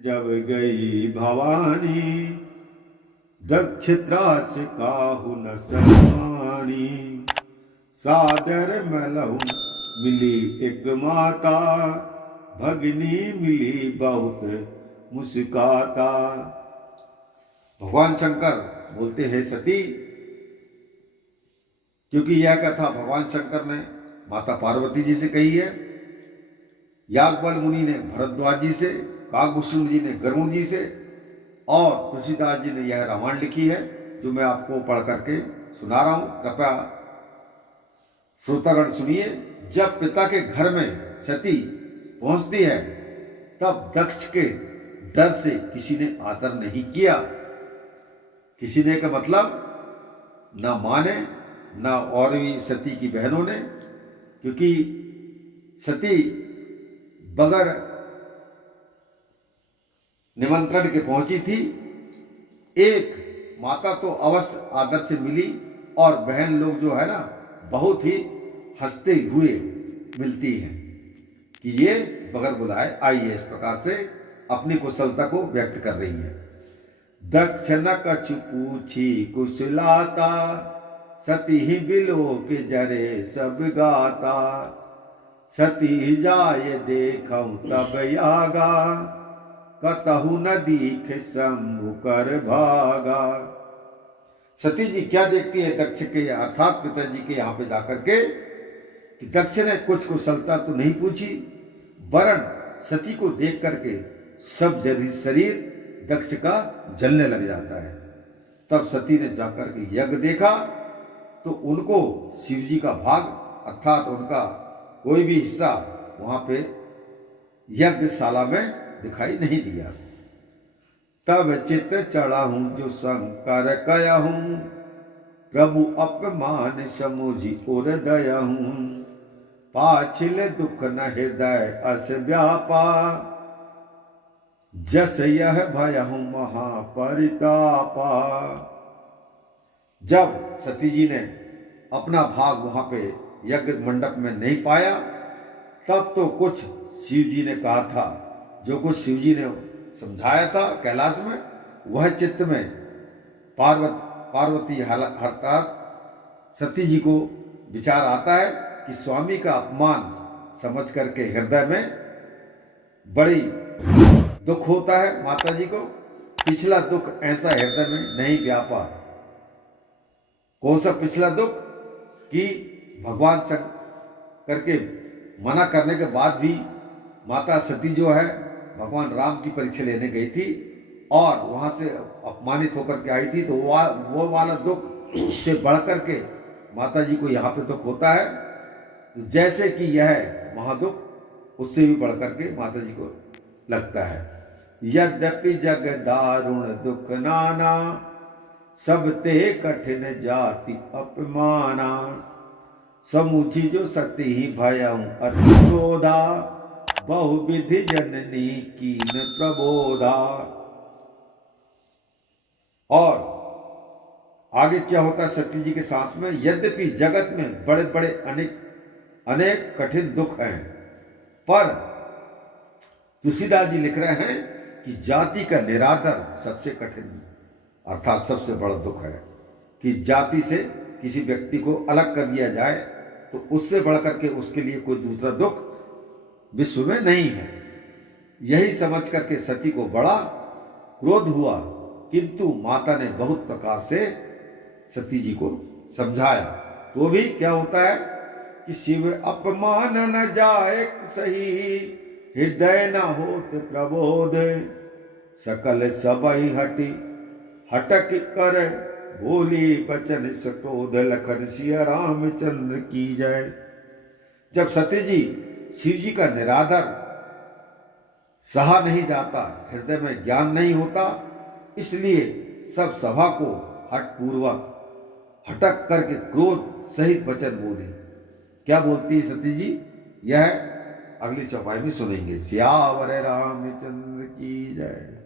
जब गई भवानी दक्ष त्रास काहू न सम्मानी। सादर मलहु मिली एक माता, भगनी मिली बहुत मुस्काता। भगवान शंकर बोलते हैं सती, क्योंकि यह कथा भगवान शंकर ने माता पार्वती जी से कही है, याज्ञवल्क्य मुनि ने भरद्वाज जी से, काकभूषण जी ने गरुड़ जी से, और तुलसीदास जी ने यह रामायण लिखी है जो मैं आपको पढ़ करके सुना रहा हूं। कृपया श्रोतागण सुनिए। जब पिता के घर में सती पहुंचती है तब दक्ष के डर से किसी ने आदर नहीं किया। किसी ने का मतलब ना माँ ने ना और भी सती की बहनों ने, क्योंकि सती बगैर निमंत्रण के पहुंची थी। एक माता तो अवश्य आदर से मिली और बहन लोग जो है ना बहुत ही हंसते हुए मिलती हैं कि ये बगैर बुलाए आई है। इस प्रकार से अपनी कुशलता को व्यक्त कर रही है। दक्ष न कछु पूछी कुशलाता, सती ही बिलो के जरे सब गाता। सती जाय देखऊं तब यागा, कतहु न दीख शंभु कर भागा। सती जी क्या देखती है दक्ष के अर्थात पिताजी के यहाँ पे जाकर के कि दक्ष ने कुछ कुशलता तो नहीं पूछी, वरन सती को देख करके सब शरीर दक्ष का जलने लग जाता है। तब सती ने जाकर के यज्ञ देखा तो उनको शिव जी का भाग अर्थात उनका कोई भी हिस्सा वहां पे यज्ञशाला में दिखाई नहीं दिया। तब चित्त चढ़ा हूं जो शंकर कया हूं, प्रभु अपमान समुझी उर दया हूं। पाछिल दुख न हृदय अस व्यापा, जस यह भय हूं महापरितापा। जब सती जी ने अपना भाग वहां पे यज्ञ मंडप में नहीं पाया तब तो कुछ शिव जी ने कहा था, जो कुछ शिव जी ने समझाया था कैलाश में, वह चित्त में पार्वती अर्थात सती जी को विचार आता है कि स्वामी का अपमान समझ करके हृदय में बड़ी दुख होता है। माता जी को पिछला दुख ऐसा हृदय में नहीं व्यापा। कौन सा पिछला दुख कि भगवान शंकर के मना करने के बाद भी माता सती जो है भगवान राम की परीक्षा लेने गई थी और वहां से अपमानित होकर के आई थी, तो वो वाला दुख से बढ़कर के माता जी को यहाँ पे दुख होता है। जैसे कि यह महादुख उससे भी बढ़कर के माता जी को लगता है। यद्यपि जग दारुण दुख नाना, सब ते कठिन जाति अपमाना। समुझी जो सती ही भयं अति क्रोधा, बहुविधि जननी कीन प्रबोधा। और आगे क्या होता है सती जी के साथ में, यद्यपि जगत में बड़े बड़े अनेक कठिन दुख हैं, पर तुलसीदास जी लिख रहे हैं कि जाति का निरादर सबसे कठिन अर्थात सबसे बड़ा दुख है कि जाति से किसी व्यक्ति को अलग कर दिया जाए, तो उससे बढ़कर के उसके लिए कोई दूसरा दुख विश्व में नहीं है। यही समझ करके सती को बड़ा क्रोध हुआ, किंतु माता ने बहुत प्रकार से सती जी को समझाया। तो भी क्या होता है कि शिव अपमान न जाए सही, हृदय न होत प्रबोध। सकल सबई हटी हटक कर, बोली बचन सटोध। लखन सिया रामचंद्र की जय। जब सती जी शिव जी का निरादर सहा नहीं जाता, हृदय में ज्ञान नहीं होता, इसलिए सब सभा को हठपूर्वक हटक करके क्रोध सहित वचन बोले। क्या बोलती है सती जी, यह अगली चौपाई में सुनेंगे। सियावर रामचंद्र की जय।